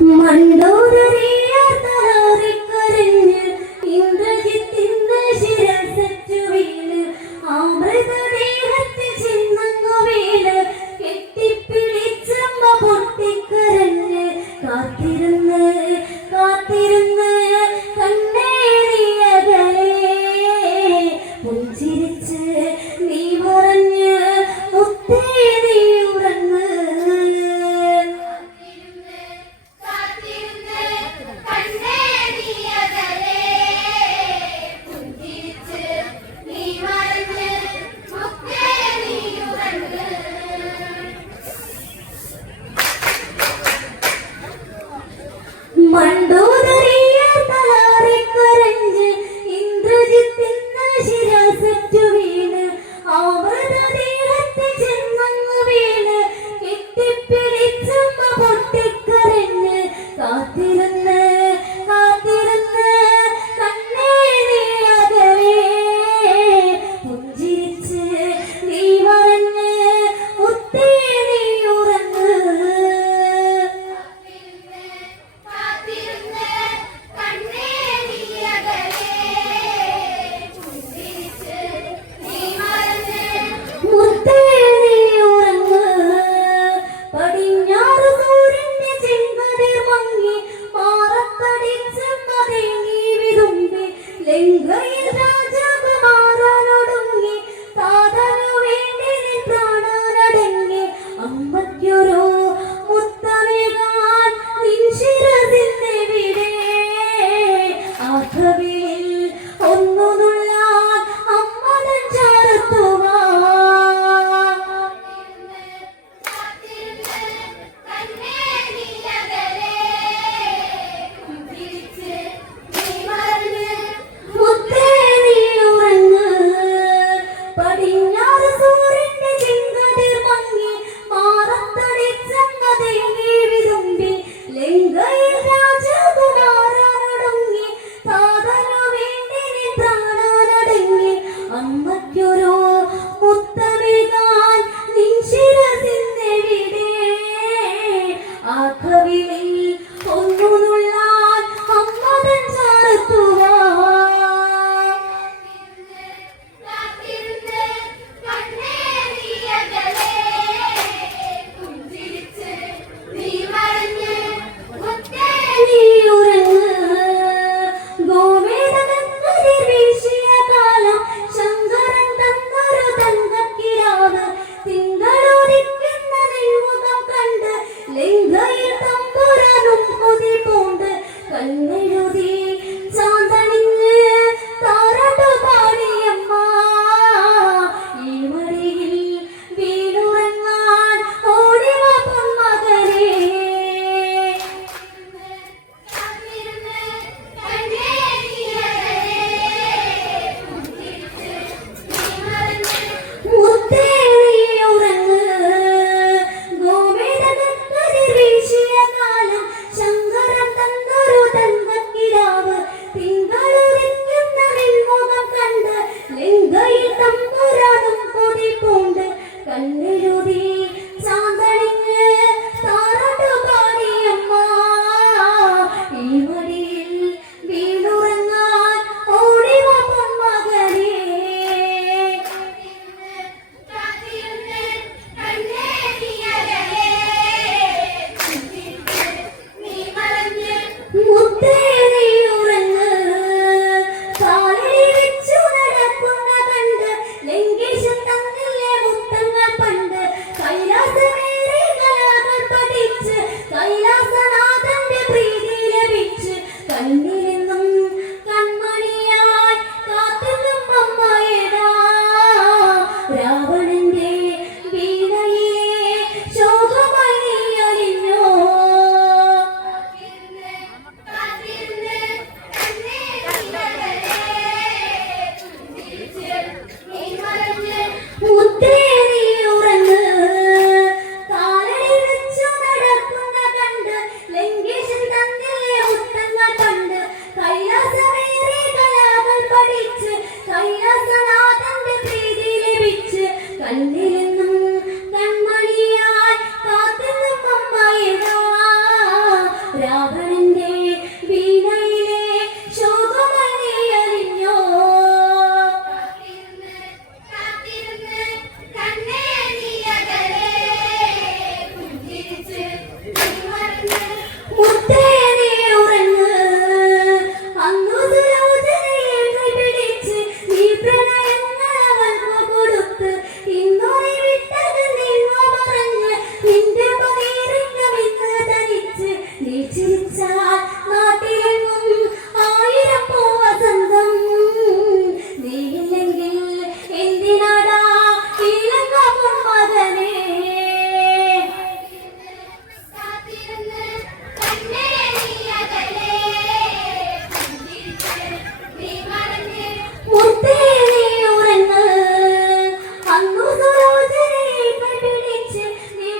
മണ്ടോദരിയാതലാറിക്കരഞ്ഞ്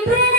ഇവരെ